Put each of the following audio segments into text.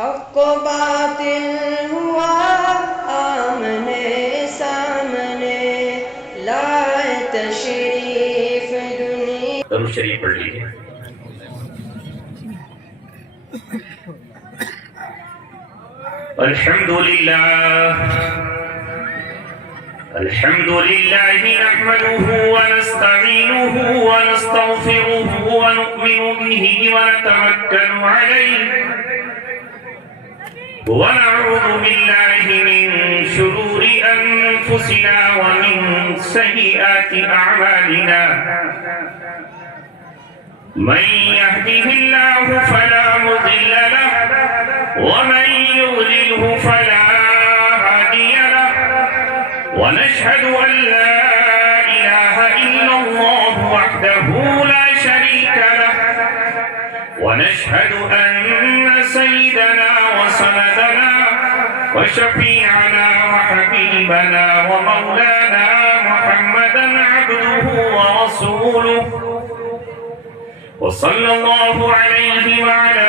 حق و باطل ہوا آمنے سامنے، لائے تشریف دنیا. درود شریف پڑھ لیجیے. الحمد لله نحمده ونستعينه ونستغفره ونؤمن به ونتوكل عليه ونعوذ بالله من شرور أنفسنا ومن سيئات أعمالنا. من يهده الله فلا مضل له ومن يضلله فلا هادي له، ونشهد أن لا إله إلا الله وحده لا شريك له، ونشهد أن سيدنا وسندنا وشفيعنا وحبيبنا ومولانا محمدا عبده ورسوله، وصلى الله عليه وعلى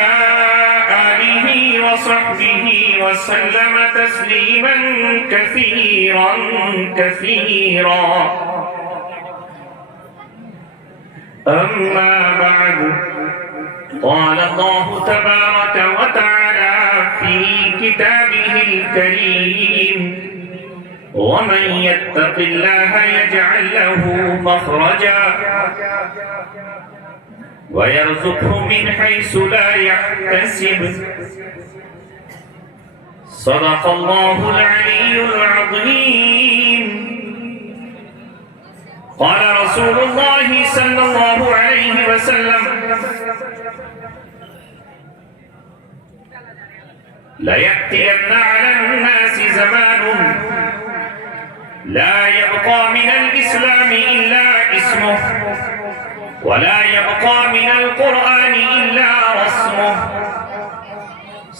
آله وصحبه وسلم تسليما كثيرا كثيرا. أما بعد، قال الله تبارك وتعالى في كتابه الكريم: ومن يتق الله يجعل له مخرجا ويرزقه من حيث لا يحتسب. صدق الله العلي العظيم. قال رسول الله صلى الله عليه وسلم: ليأتين على الناس زمان لا يبقى من الإسلام إلا اسمه، ولا يبقى من القرآن إلا رسمه.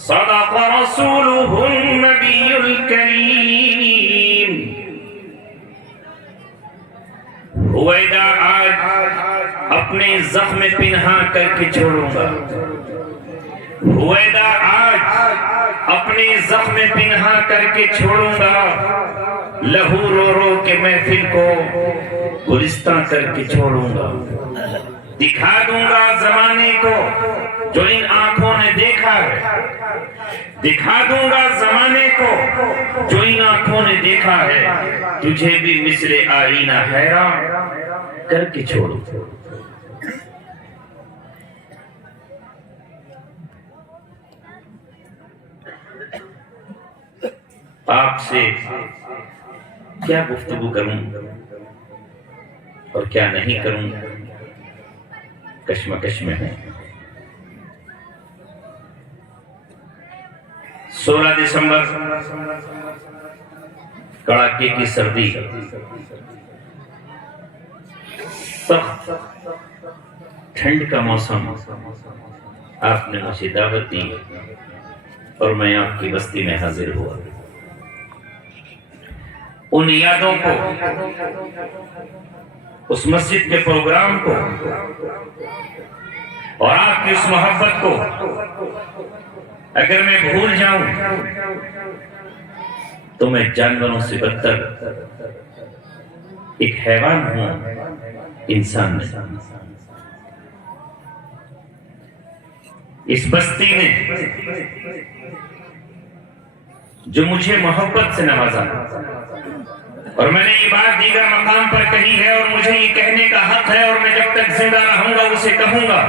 صدق رسوله النبي الكريم. ہوئیدا آج اپنے زخم پنہا کر کے چھوڑوں گا. ہوئیدا آج اپنے زخم پنہا کر کے چھوڑوں گا. لہو رو رو کے محفل کو گلستاں کر کے چھوڑوں گا. دکھا دوں گا زمانے کو جو ان آنکھوں نے دیکھا ہے. دکھا دوں گا زمانے کو جو ان آنکھوں نے دیکھا ہے. تجھے بھی مثل آئینہ حیران کر کے چھوڑوں. آپ سے کیا گفتگو کروں اور کیا نہیں کروں، کشمکش میں ہوں. 16 دسمبر، کڑاکے کی سردی، سخت ٹھنڈ کا موسم. آپ نے مجھے دعوت دی اور میں آپ کی بستی میں حاضر ہوا. ان یادوں کو، اس مسجد کے پروگرام کو اور آپ کی اس محبت کو اگر میں بھول جاؤں تو میں جانوروں سے بدتر ایک حیوان ہوں، انسان نہیں. اس بستی نے جو مجھے محبت سے نوازا، اور میں نے یہ بات دیگر مقام پر کہی ہے اور مجھے یہ کہنے کا حق ہے، اور میں جب تک زندہ رہوں گا اسے کہوں گا.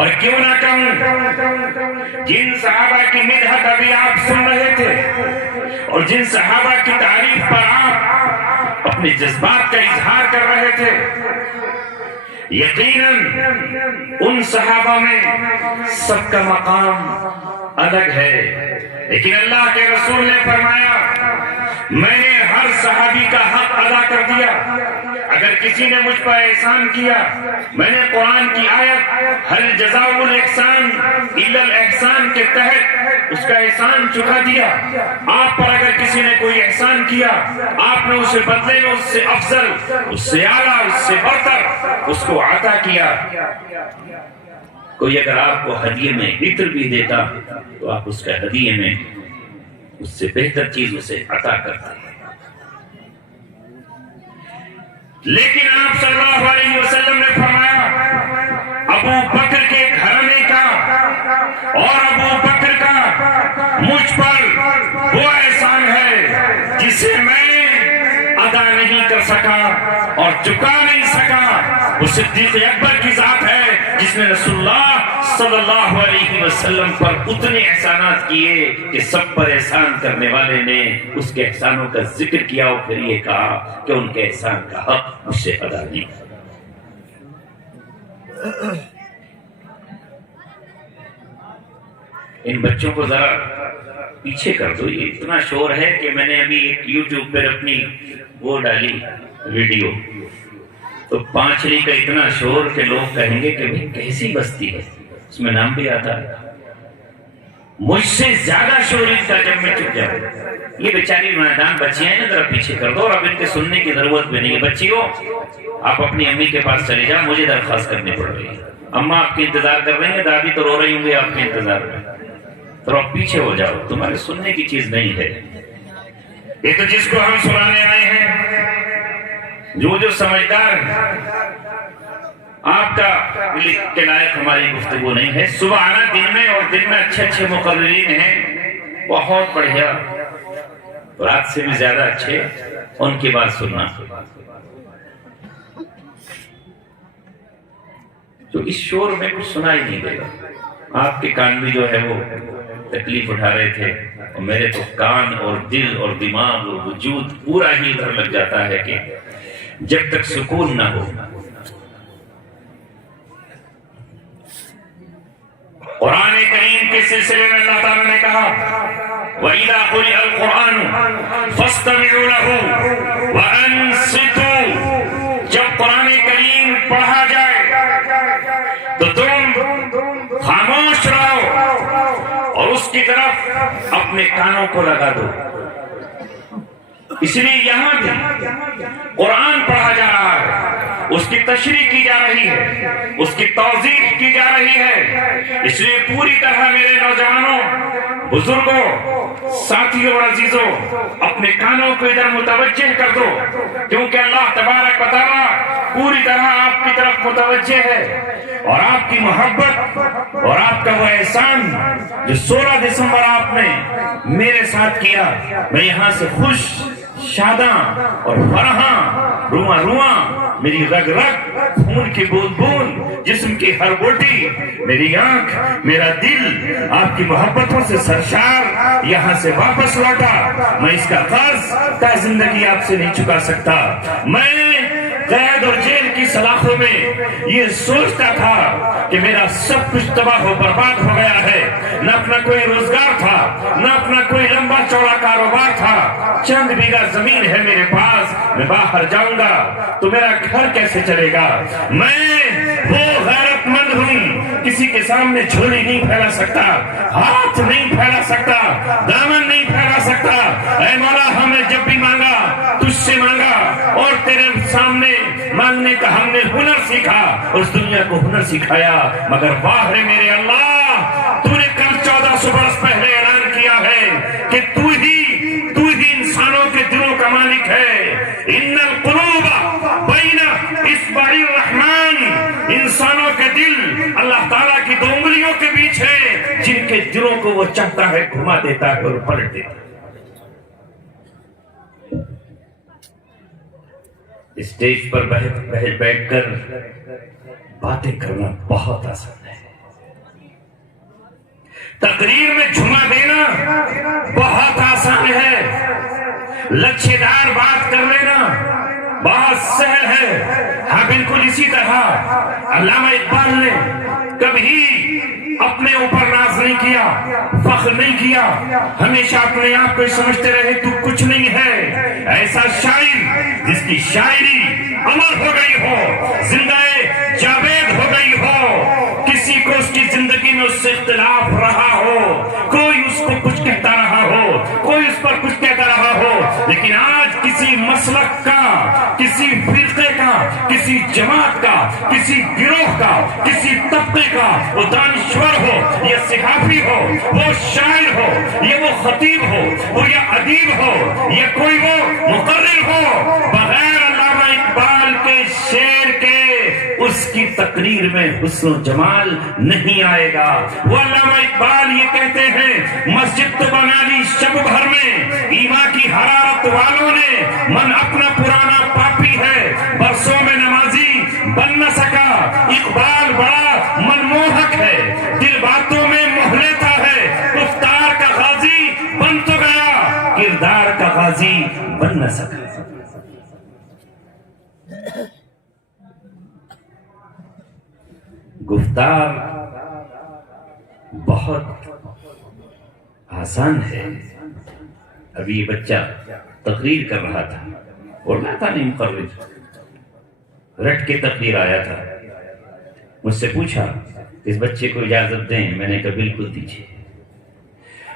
اور کیوں نہ کہوں، جن صحابہ کی مدحت ابھی آپ سن رہے تھے اور جن صحابہ کی تعریف پر آپ اپنے جذبات کا اظہار کر رہے تھے، یقیناً ان صحابہ میں سب کا مقام الگ ہے. لیکن اللہ کے رسول نے فرمایا: میں نے ہر صحابی کا حق ادا کر دیا. اگر کسی نے مجھ پر احسان کیا، میں نے قرآن کی آیت هل جزاء الاحسان الا الاحسان کے تحت اس کا احسان چکا دیا. آپ پر اگر کسی نے کوئی احسان کیا، آپ نے اسے بدلے میں اس سے افضل، اس سے اعلیٰ، اس سے برتر اس کو عطا کیا. کوئی اگر آپ کو ہدیے میں عطر بھی دیتا تو آپ اس کا ہدیے میں اس سے بہتر چیز اسے عطا کرتے ہیں. لیکن آپ صلی اللہ علیہ وسلم نے فرمایا ابو بکر کے گھرانے کا اور ابو بکر کا مجھ پر وہ احسان ہے جسے میں ادا نہیں کر سکا اور چکا نہیں سکا. وہ صدیق اکبر کی ذات ہے جس نے رسول اللہ صلی اللہ علیہ وسلم پر اتنے احسانات کیے کہ سب پر احسان کرنے والے نے اس کے احسانوں کا ذکر کیا اور پھر یہ کہا کہ ان کے احسان کا حق مجھ سے ادا نہیں. ان بچوں کو ذرا پیچھے کر دو. یہ اتنا شور ہے کہ میں نے ابھی ایک یوٹیوب پر اپنی وہ ڈالی ویڈیو, تو پانچڑی کا اتنا شور کہ لوگ کہیں گے کہ بھئی کیسی بستی ہے, اس میں نام بھی آتا ہے. مجھ سے زیادہ شور ان کا جب میں چپ جاؤں. یہ بیچاری نادان بچیاں ہیں نا, ذرا پیچھے کر دو. اور اب ان کے سننے کی ضرورت بھی نہیں ہے. بچیوں آپ اپنی امی کے پاس چلے جاؤ, مجھے درخواست کرنی پڑ رہی ہے. اماں آپ کی انتظار کر رہی ہیں, دادی تو رو رہی ہوں گی آپ کے انتظار میں. تو آپ پیچھے ہو جاؤ, تمہارے سننے کی چیز نہیں ہے. یہ تو جس کو ہم سنانے آئے ہیں, جو سمجھدار آپ کا کے لائق ہماری گفتگو نہیں ہے. صبح آنا دن میں, اور دن میں اچھے اچھے مقررین ہیں, بہت بڑھیا, رات سے بھی زیادہ اچھے, ان کی بات سننا. تو اس شور میں کچھ سنائی نہیں دے گا. آپ کے کان بھی جو ہے وہ تکلیف اٹھا رہے تھے, اور میرے تو کان اور دل اور دماغ اور وجود پورا ہی ادھر لگ جاتا ہے کہ جب تک سکون نہ ہو. قرآن کریم کے سلسلے میں اللہ تعالیٰ نے کہا وَإِذَا قُرِئَ الْقُرْآنُ فَاسْتَمِعُوا لَهُ وَأَنصِتُوا. جب قرآن کریم پڑھا جائے تو تم خاموش رہو اور اس کی طرف اپنے کانوں کو لگا دو. اس لیے یہاں بھی قرآن پڑھا جا رہا ہے, اس کی تشریح کی جا رہی ہے, اس کی توضیح کی جا رہی ہے. اس لیے پوری طرح میرے نوجوانوں, بزرگوں, ساتھیوں اور عزیزوں, اپنے کانوں کو ادھر متوجہ کر دو, کیونکہ اللہ تبارک و تعالیٰ پوری طرح آپ کی طرف متوجہ ہے. اور آپ کی محبت اور آپ کا وہ احسان جو 16 دسمبر آپ نے میرے ساتھ کیا, میں یہاں سے خوش, شاداں اور فرحاں, رواں رواں, میری رگ رگ, خون کی بوند بوند, جسم کی ہر بوٹی, میری آنکھ, میرا دل آپ کی محبتوں سے سرشار یہاں سے واپس لوٹا. میں اس کا قرض تا زندگی آپ سے نہیں چکا سکتا. میں قید اور جیل کی سلاخوں میں یہ سوچتا تھا کہ میرا سب کچھ تباہ و برباد ہو گیا ہے. نہ اپنا کوئی روزگار تھا, نہ اپنا کوئی لمبا چوڑا کاروبار تھا, چند بیگھہ زمین ہے میرے پاس. میں باہر جاؤں گا تو میرا گھر کیسے چلے گا؟ میں وہ غیرت مند ہوں, کسی کے سامنے جھولی نہیں پھیلا سکتا, ہاتھ نہیں پھیلا سکتا, دامن نہیں پھیلا سکتا. اے مولا, ہمیں جب بھی مانگا تجھ سے مانگا, اور تیرے سامنے مانگنے کا ہم نے ہنر سیکھا, اس دنیا کو ہنر سکھایا. مگر واہ رے میرے اللہ, تو نے کل 1400 برس پہلے اعلان کیا ہے کہ تو ہی انسانوں کے دلوں کا مالک ہے. ان القلوب بین اصبع الرحمن, انسانوں کے دل اللہ تعالیٰ کی 2 انگلیوں کے بیچ ہے, جن کے دلوں کو وہ چاہتا ہے گھما دیتا ہے اور پلٹ دیتا ہے. اسٹیج پر بیٹھ کر باتیں کرنا بہت آسان ہے, تقریر میں جھما دینا بہت آسان ہے, لچھے دار بات کر لینا بہت سہل ہے. ہاں بالکل اسی طرح علامہ اقبال نے کبھی اپنے اوپر ناز نہیں کیا, فخر نہیں کیا, ہمیشہ اپنے آپ کو سمجھتے رہے تو کچھ نہیں ہے. ایسا شاعر جس کی شاعری امر ہو گئی ہو, زندہ جاوید ہو گئی ہو, کسی کو اس کی زندگی میں اس سے اختلاف رہا ہو, کوئی اس کو کچھ کہتا رہا ہو, کوئی اس پر کچھ کہتا رہا ہو, لیکن آج کسی مسلک کا, کسی فرقے کا, کسی جماعت کا, کسی گروہ کا, کسی طبقے کا، وہ دانشور ہو، یہ صحافی ہو، وہ شاعر ہو، یہ وہ خطیب ہو، وہ یہ ادیب ہو، یہ کوئی وہ مقرر ہو، بغیر علامہ اقبال کے شعر کے اس کی تقریر میں حسن و جمال نہیں آئے گا۔ وہ علامہ اقبال یہ کہتے ہیں مسجد تو بنا لی شب بھر میں ایمان کی حرارت والوں نے، من اپنا پرانا پاپی ہے برسوں میں نمازی بن نہ سکا، اقبال بڑا منموہک ہے دل باتوں میں موہ لیتا ہے، گفتار کا غازی بن تو گیا کردار کا غازی بن نہ سکا۔ گفتار بہت آسان ہے۔ ابھی یہ بچہ تقریر کر رہا تھا اور میں تھا نہیں مقرر، رٹ کے تقریر آیا تھا، مجھ سے پوچھا اس بچے کو اجازت دیں، میں نے کہا بالکل دیجیے۔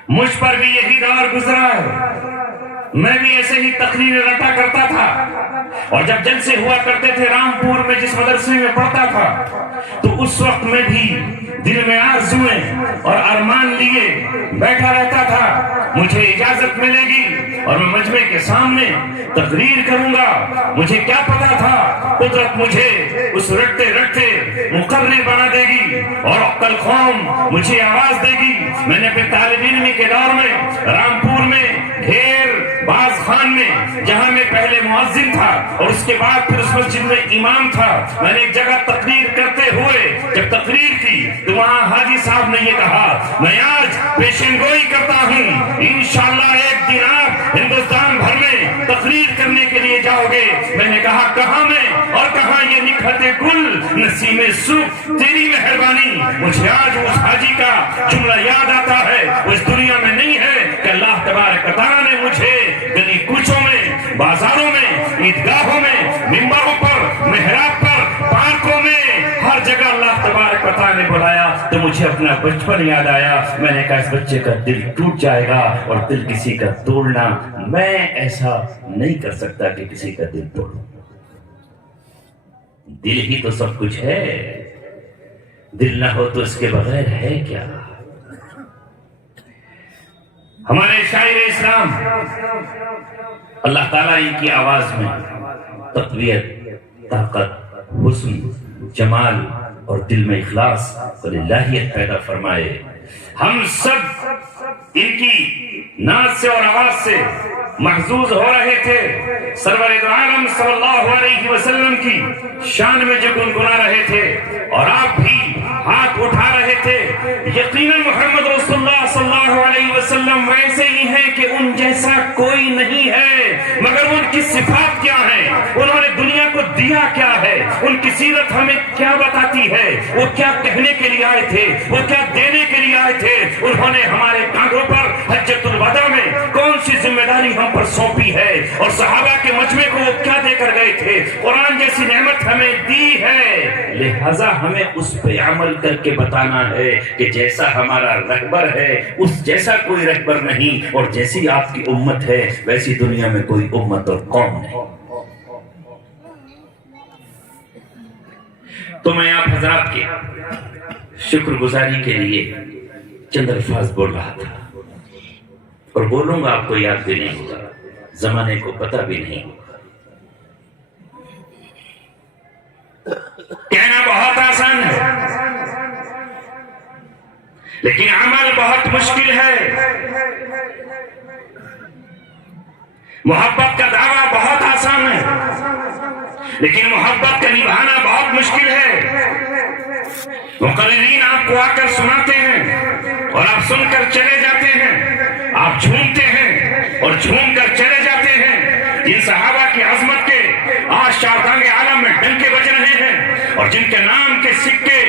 مجھ پر بھی یہی دور گزرا ہے، میں بھی ایسے ہی تقریر رٹا کرتا تھا، اور جب جلسے ہوا کرتے تھے رامپور میں جس مدرسے میں پڑھتا تھا تو اس وقت میں بھی دل میں آرزوئیں اور ارمان لیے بیٹھا رہتا تھا، مجھے اجازت ملے گی اور میں مجمع کے سامنے تقریر کروں گا۔ مجھے کیا پتا تھا قدرت مجھے اس رٹتے رٹتے مقرر بنا دے گی اور کل قوم مجھے آواز دے گی۔ میں نے اپنے طالب علمی کے دور میں رامپور میں ڈھیر باز خان میں، جہاں میں پہلے مؤذن تھا اور اس کے بعد پھر اس مسجد میں امام تھا، میں نے ایک جگہ تقریر کرتے ہوئے جب تقریر کی تو وہاں حاجی صاحب نے یہ کہا میں آج پیشن گوئی کرتا ہوں انشاءاللہ ایک دن آپ ہندوستان بھر میں تقریر کرنے کے لیے جاؤ گے۔ میں نے کہا کہاں میں، اور کہاں یہ نکھت گل نسیم سوکھ تیری مہربانی۔ مجھے آج اس حاجی کا جملہ یاد آتا ہے، وہ اس دنیا میں نہیں ہے کہ اللہ تبارک و تعالیٰ نے مجھے گلی کوچوں میں، بازاروں میں، عیدگاہوں میں، ممبروں پر، محراب پر، پارکوں میں، ہر جگہ اللہ تبارک و تعالیٰ نے بلایا تو مجھے اپنا بچپن یاد آیا۔ میں نے کہا اس بچے کا دل ٹوٹ جائے گا، اور دل کسی کا توڑنا میں ایسا نہیں کر سکتا کہ کسی کا دل توڑوں۔ دل ہی تو سب کچھ ہے، دل نہ ہو تو اس کے بغیر ہے کیا؟ ہمارے شاعر اسلام اللہ تعالیٰ ان کی آواز میں تقویت، طاقت، حسن، جمال اور دل میں اخلاص اور الہیت پیدا فرمائے۔ ہم سب ان کی ناز سے اور آواز سے محظوظ ہو رہے تھے، سرور دو عالم صلی اللہ علیہ وسلم کی شان میں جو گنگنا رہے تھے، اور آپ بھی ہاتھ اٹھا رہے تھے۔ یقیناً محمد رسول اللہ صلی اللہ علیہ وسلم ویسے ہی ہیں کہ ان جیسا کوئی نہیں ہے، مگر ان کی صفات کیا ہیں، انہوں نے دنیا کو دیا کیا ہے، ان کی سیرت ہمیں کیا بتاتی ہے، وہ کیا کہنے کے لیے آئے تھے، وہ کیا دینے کے لیے آئے تھے، انہوں نے ہمارے کاندھوں پر حجۃ الوداع میں کون سی ذمہ داری ہم پر سونپی ہے، اور صحابہ کے مجمع کو وہ کیا دے کر گئے تھے، قرآن جیسی نعمت ہمیں دی ہے، لہذا ہمیں اس پہ عمل کر کے بتانا ہے کہ جیسا ہمارا رہبر ہے اس جیسا کوئی رہبر نہیں، اور جیسی آپ کی امت ہے ویسی دنیا میں کوئی امت اور قوم نہیں۔ تو میں آپ حضرات کے شکر گزاری کے لیے چند الفاظ بول رہا تھا، اور بولوں گا آپ کو یاد بھی نہیں ہوگا، زمانے کو پتہ بھی نہیں ہوگا۔ کہنا بہت آسان ہے لیکن عمل بہت مشکل ہے۔ محبت کا دعویٰ بہت آسان ہے لیکن محبت کا نبھانا بہت مشکل ہے۔ مقررین آپ کو آ کر سناتے ہیں اور آپ سن کر چلے جاتے ہیں، آپ جھومتے ہیں اور جھوم کر چلے جاتے ہیں۔ جن صحابہ کی عظمت کے آج شاہدان عالم میں ڈنکے بج رہے ہیں، اور جن کے نام کے سکے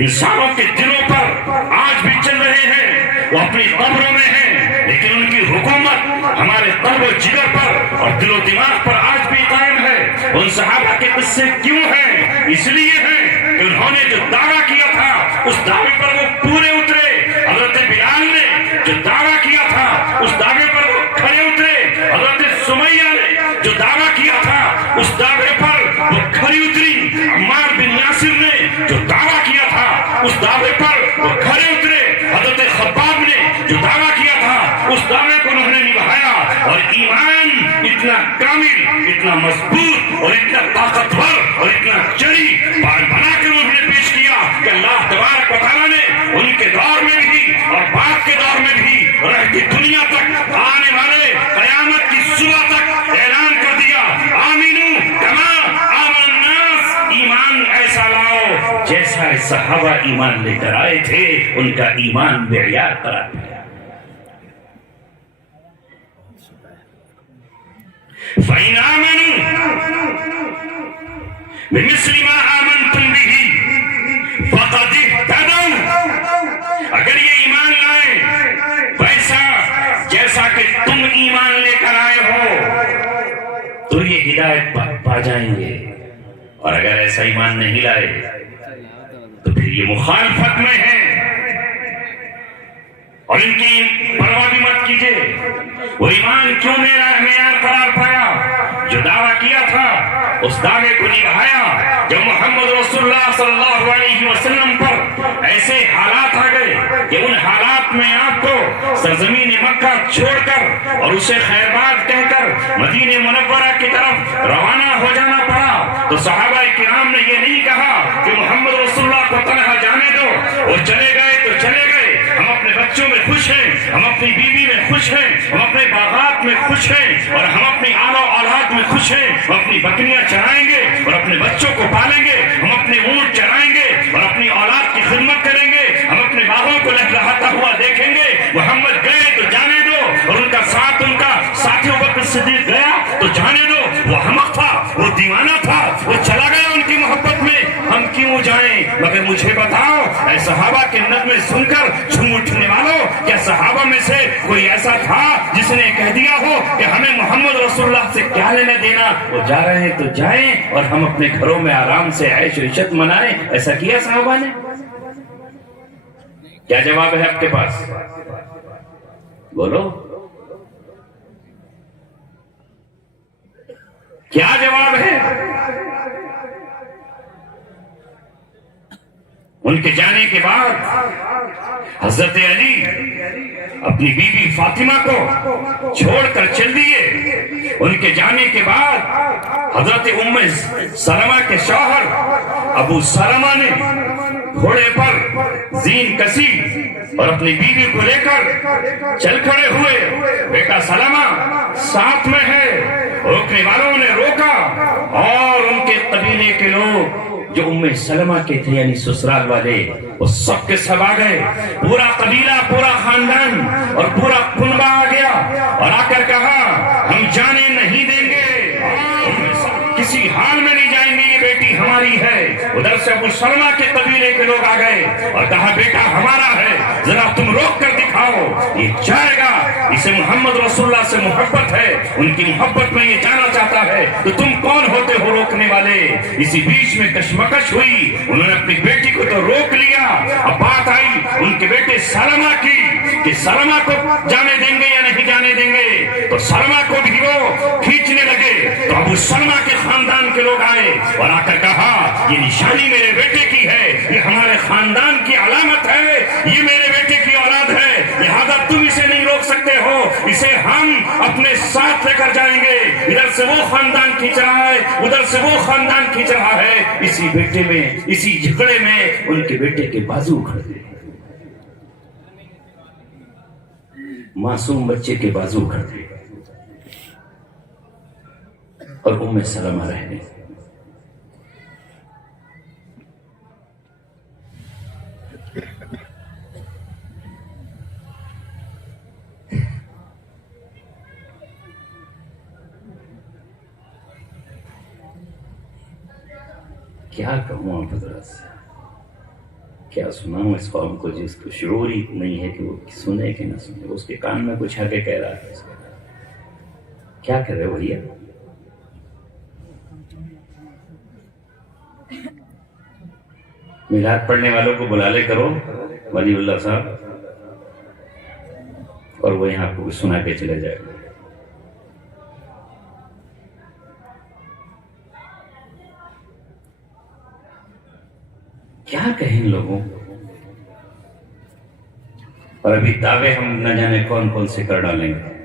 انسانوں کے دلوں پر آج بھی چل رہے ہیں، وہ اپنی قبروں میں ہیں، لیکن ان کی حکومت ہمارے قلب و جگر پر اور دل و دماغ پر آج بھی قائم ہے۔ ان صحابہ کے قصے کیوں ہیں؟ اس لیے ہیں کہ انہوں نے جو دعویٰ کیا تھا اس دعوے پر وہ پورے اترے۔ حضرت بلال نے جو دعویٰ کیا تھا اس دعوے پر وہ کھڑے اترے۔ حضرت سمیہ نے جو دعویٰ کیا تھا اس دعوے پر وہ کھڑی اتری۔ عمار بن یاسر نے جو دعویٰ کیا تھا اس دعوے پر وہ کھڑے اترے. حضرت خباب نے جو دعویٰ کیا تھا اس دعوے کو انہوں نے نبھایا اور ایمان اتنا کامل، اتنا مضبوط اور اتنا طاقتور اور اتنا جری بنا کے انہوں نے پیش کیا کہ اللہ تبارک و تعالیٰ نے ان کے دور میں بھی اور بعد کے دور میں بھی رہتی دنیا تک آنے والے قیامت کی صبح تک اعلان کر دیا آمینو کما آمن الناس، ایمان ایسا لاؤ جیسا صحابہ ایمان لے کر آئے تھے. ان کا ایمان معیار قرار دیا. فَإِنْ آمَنُوا بِمِثْلِ مَا آمَنْتُمْ بِهِ فَقَدِ اهْتَدَوْا، اگر یہ ایمان لائے ویسا جیسا کہ تم ایمان لے کر آئے ہو تو یہ ہدایت پا جائیں گے، اور اگر ایسا ایمان نہیں لائے تو پھر یہ مخالفت میں ہے. اور ان کی پرواہ بھی مت کیجیے. وہ ایمان کیوں میرا معیار قرار پایا؟ جو دعویٰ کیا تھا اس دعوے کو نبھایا. جب محمد رسول اللہ صلی اللہ علیہ وسلم پر ایسے حالات آ گئے کہ ان حالات میں آپ کو سرزمین مکہ چھوڑ کر اور اسے خیرباد کہہ کر مدینہ منورہ کی طرف روانہ ہو جانا پڑا، تو صحابہ کرام نے یہ نہیں کہا کہ محمد رسول اللہ کو تنہا جانے دو، وہ چلے گئے تو چلے گئے، ہم اپنے بچوں میں خوش ہیں، ہم اپنی بیوی میں خوش ہیں، ہم اپنے باغات میں خوش ہیں، اور ہم اپنی آل و اولاد میں خوش ہیں. ہم اپنی بکریاں چرائیں گے اور اپنے بچوں کو پالیں گے، ہم اپنے اونٹ چرائیں گے اور اپنی اولاد کی خدمت کریں گے، ہم اپنے باغوں کو لہلہاتا ہوا دیکھیں گے. محمد گئے تو جانے دو، اور ان کا ساتھ ان کا ساتھی ابوبکر صدیق گیا تو جانے دو. وہ احمق تھا، وہ دیوانہ تھا، وہ چلا گیا ان کی محبت میں، ہم کیوں جائیں؟ مگر مجھے بتاؤ اے صحابہ کے نغمے سن کر جھوم اٹھنے والوں، کیا صحابہ میں سے کوئی ایسا تھا جس نے کہہ دیا ہو کہ ہمیں محمد رسول اللہ سے کیا لینا دینا، وہ جا رہے ہیں تو جائیں اور ہم اپنے گھروں میں آرام سے عیش و عشرت منائیں؟ ایسا کیا صحابہ نے؟ کیا جواب ہے آپ کے پاس؟ بولو، کیا جواب ہے؟ ان کے جانے کے بعد حضرت علی اپنی بیوی فاطمہ کو چھوڑ کر چل دیے. ان کے جانے کے بعد حضرت ام سلمہ کے شوہر ابو سلمہ نے گھوڑے پر زین کسی اور اپنی بیوی کو لے کر چل کھڑے ہوئے. بیٹا سلمہ ساتھ میں ہے. روکنے والوں نے روکا اور ان کے قبیلے کے لوگ جو ام سلمہ کے تھے یعنی سسرال والے، وہ سب کے سب آ گئے. پورا قبیلہ، پورا خاندان اور پورا کنبہ آ گیا اور آ کر کہا ہم جانے نہیں دیں گے، کسی حال میں نہیں جائیں گے، یہ بیٹی ہماری ہے. ادھر سے ابو سلمہ کے قبیلے کے لوگ آ گئے اور کہا بیٹا ہمارا ہے، ذرا تم روک کر دکھاؤ، یہ جائے گا، اسے محمد رسول اللہ سے محبت ہے، ان کی محبت میں یہ جانا چاہتا ہے، تو تم کون ہوتے ہو روکنے والے؟ اسی بیچ میں کشمکش ہوئی، انہوں نے اپنی بیٹی کو تو روک لیا. اب بات آئی ان کے بیٹے سلمہ کی کہ سلمہ کو جانے دیں گے یا نہیں جانے دیں گے، تو سلمہ کو بھی وہ کھینچنے لگے. تو ابو سلمہ کے خاندان کے لوگ آئے اور آ کر کہا یہ نشانی میرے بیٹے کی ہے، یہ ہمارے خاندان کی علامت ہے، یہ میرے بیٹے کی اولاد ہے، لہذا تم اسے نہیں روک سکتے ہو، اسے ہم اپنے ساتھ لے کر جائیں گے. ادھر سے وہ خاندان کھینچ رہا ہے، ادھر سے وہ خاندان کھینچ رہا ہے. اسی بیٹے میں، اسی جھگڑے میں ان کے بیٹے کے بازو اکھڑ گئے، معصوم بچے کے بازو اکھڑ گئے اور ام سلمہ رہ گئی. کیا کہوں آپ حضرات سے، کیا سناؤں اس قوم کو جس کو شعور ہی نہیں ہے کہ وہ سنے کہ نہ سنے. اس کے کان میں کچھ آ کے کہہ رہا ہے، کیا کر رہے بھیا؟ میلاد پڑھنے والوں کو بلا لے کرو ولی اللہ صاحب، اور وہ یہاں کو سنا کے چلے جائے گا. کیا کہیں لوگوں کو؟ اور ابھی دعوے ہم نہ جانے کون کون سے کر ڈالیں گے.